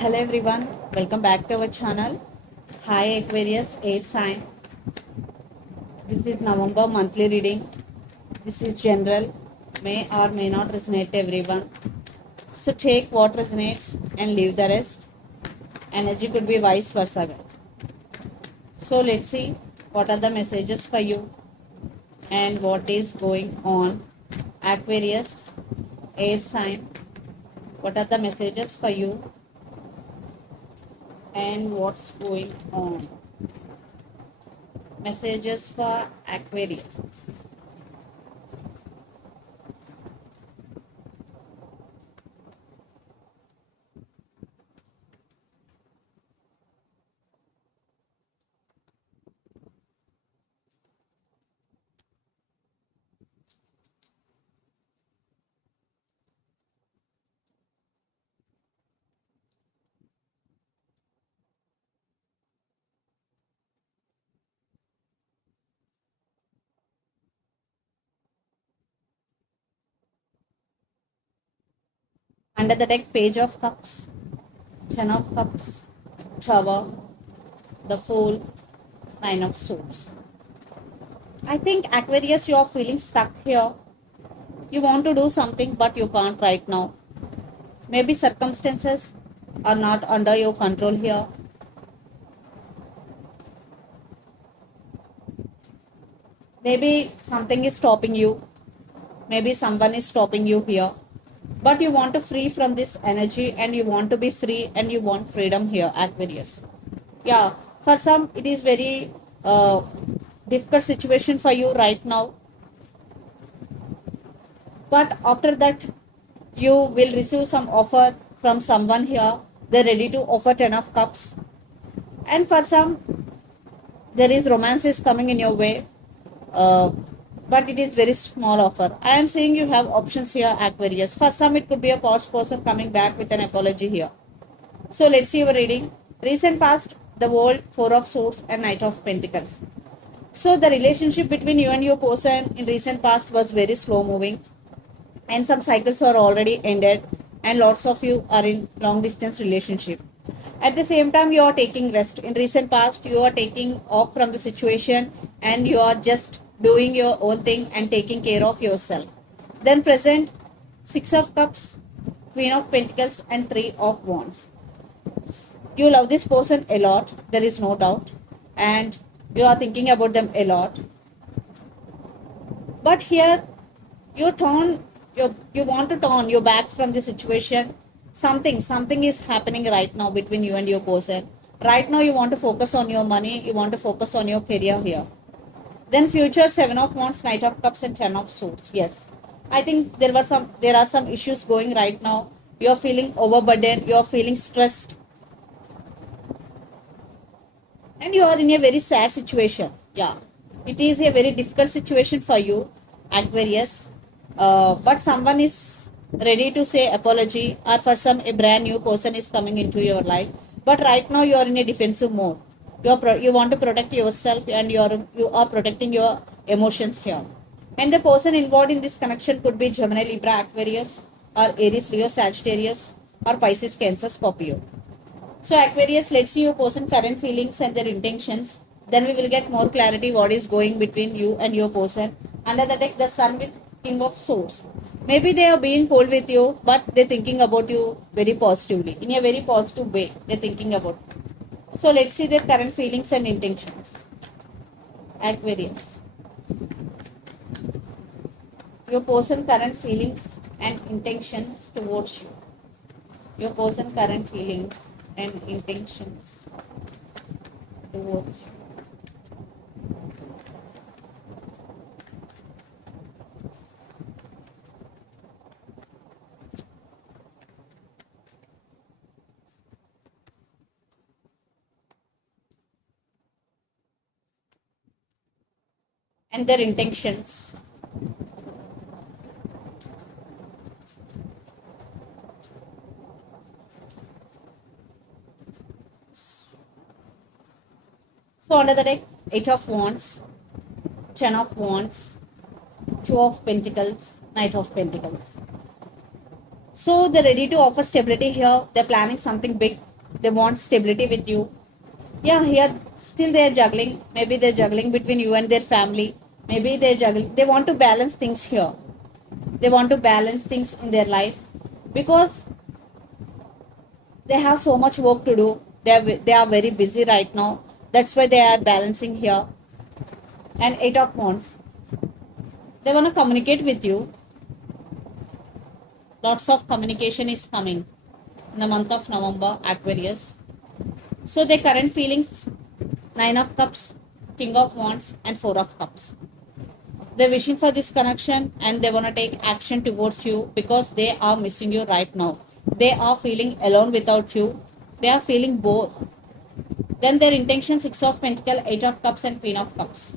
Hello everyone, welcome back to our channel. Hi Aquarius air sign. This is November monthly reading. This is general, may or may not resonate to everyone. So take what resonates and leave the rest. Energy could be vice versa, guys. So let's see what are the messages for you and what is going on. Aquarius air sign. What are the messages for you and what's going on? Messages for Aquarius. Under the deck, Page of Cups, Ten of Cups, Tower, the Fool, Nine of Swords. I think Aquarius, you are feeling stuck here. You want to do something, but you can't right now. Maybe circumstances are not under your control here. Maybe something is stopping you. Maybe someone is stopping you here. But you want to free from this energy and you want to be free and you want freedom here, Aquarius. Yeah, for some it is very difficult situation for you right now, but after that you will receive some offer from someone here. They're ready to offer 10 of cups, and for some there is romance is coming in your way, uh, but it is very small offer. I am saying you have options here, Aquarius. For some it could be a past person coming back with an apology here. So let's see your reading. Recent past, the world, Four of Swords and Knight of Pentacles. So the relationship between you and your person in recent past was very slow moving, and some cycles are already ended, and lots of you are in long distance relationship. At the same time, you are taking rest. In recent past, you are taking off from the situation and you are just doing your own thing and taking care of yourself. Then present, Six of Cups, Queen of Pentacles and Three of Wands. You love this person a lot, there is no doubt, and you are thinking about them a lot. But here you turn, you want to turn your back from the situation. Something is happening right now between you and your person. Right now you want to focus on your money, you want to focus on your career here. Then future, Seven of Wands, Knight of Cups and Ten of Swords. Yes, I think there are some issues going right now. You are feeling overburdened, you are feeling stressed, and you are in a very sad situation. Yeah, it is a very difficult situation for you, Aquarius. But someone is ready to say apology, or for some a brand new person is coming into your life. But right now you are in a defensive mode. You want to protect yourself, and you are protecting your emotions here. And the person involved in this connection could be Gemini, Libra, Aquarius, or Aries, Leo, Sagittarius, or Pisces, Cancer, Scorpio. So Aquarius, let's see your person current feelings and their intentions. Then we will get more clarity what is going between you and your person. Under the deck, the Sun with King of Swords. Maybe they are being cold with you, but they're thinking about you very positively. In a very positive way, they're thinking about you. So let's see their current feelings and intentions. Aquarius. Your person current feelings and intentions towards you. Your person current feelings and intentions towards you. And their intentions. So under the deck, Eight of Wands, Ten of Wands, Two of Pentacles, Knight of Pentacles. So they're ready to offer stability here. They're planning something big. They want stability with you. Yeah, here still they are juggling. Maybe they're juggling between you and their family. Maybe they're juggling. They want to balance things here. They want to balance things in their life because they have so much work to do. They are very busy right now. That's why they are balancing here. And 8 of Wands. They want to communicate with you. Lots of communication is coming in the month of November, Aquarius. So their current feelings, 9 of Cups, King of Wands and 4 of Cups. They're wishing for this connection and they want to take action towards you because they are missing you right now. They are feeling alone without you. They are feeling bored. Then their intention, 6 of Pentacles, 8 of Cups and Queen of Cups.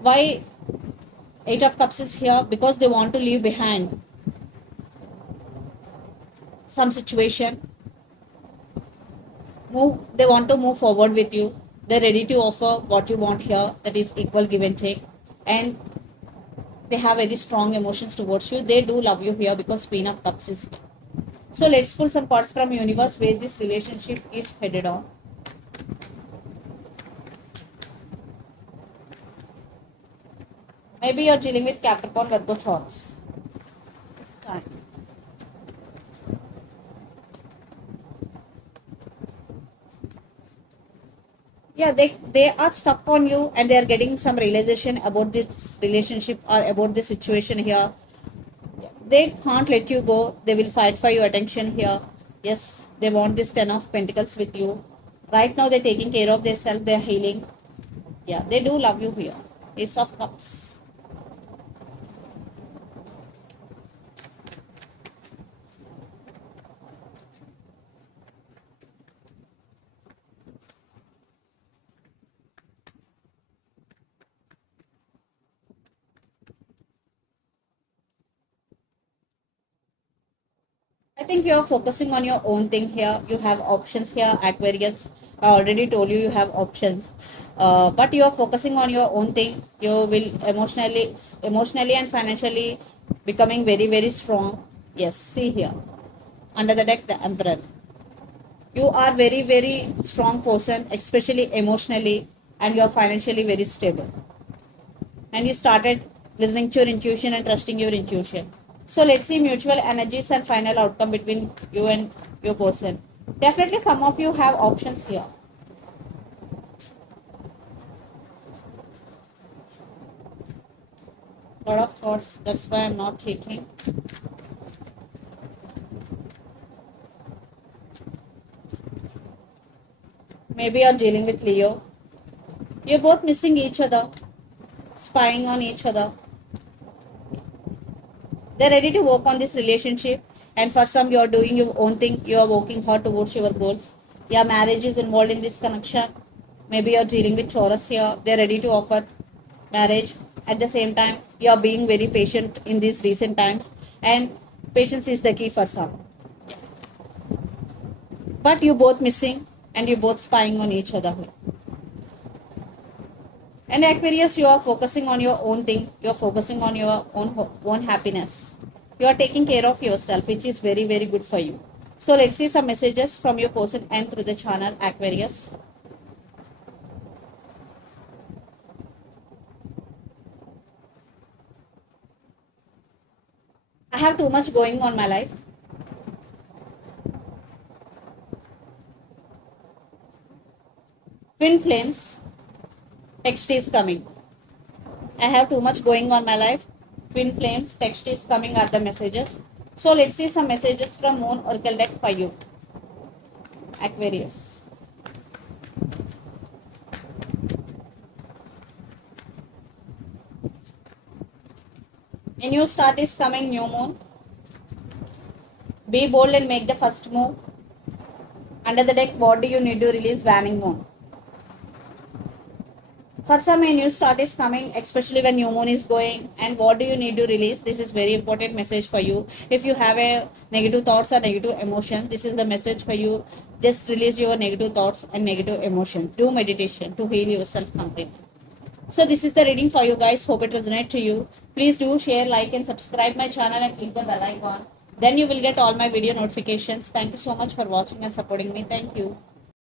Why 8 of Cups is here? Because they want to leave behind some situation. They want to move forward with you. They're ready to offer what you want here, that is equal give and take. And they have very strong emotions towards you. They do love you here because Queen of Cups is here. So let's pull some cards from universe where this relationship is headed on. Maybe you're dealing with Capricorn, Virgo, Taurus. This sign. Yeah, they are stuck on you and they are getting some realization about this relationship or about the situation here. They can't let you go. They will fight for your attention here. Yes, they want this 10 of Pentacles with you. Right now they're taking care of themselves. They're healing. Yeah, they do love you here. Ace of Cups. I think you are focusing on your own thing here. You have options here, Aquarius. I already told you you have options, but you are focusing on your own thing. You will emotionally and financially becoming very very strong. Yes, see here under the deck, the Emperor. You are very very strong person, especially emotionally, and you are financially very stable. And you started listening to your intuition and trusting your intuition. So let's see mutual energies and final outcome between you and your person. Definitely some of you have options here. Lot of cards, that's why I'm not taking. Maybe you're dealing with Leo. You're both missing each other, spying on each other. They're ready to work on this relationship, and for some you're doing your own thing. You're working hard towards your goals. Your marriage is involved in this connection. Maybe you're dealing with Taurus here. They're ready to offer marriage. At the same time, you're being very patient in these recent times, and patience is the key for some. But you're both missing and you're both spying on each other. And Aquarius, you are focusing on your own thing. You're focusing on your own happiness. You are taking care of yourself, which is very, very good for you. So let's see some messages from your person and through the channel, Aquarius. I have too much going on my life. Twin flames. Text is coming. I have too much going on my life. Twin flames. Text is coming are the messages. So let's see some messages from Moon Oracle deck for you, Aquarius. A new start is coming, new moon. Be bold and make the first move. Under the deck, what do you need to release? Waning moon. For some, a new start is coming, especially when new moon is going. And what do you need to release? This is very important message for you. If you have a negative thoughts or negative emotion, this is the message for you. Just release your negative thoughts and negative emotion. Do meditation to heal yourself completely. So this is the reading for you guys. Hope it resonates to you. Please do share, like and subscribe my channel and click the bell icon. Then you will get all my video notifications. Thank you so much for watching and supporting me. Thank you.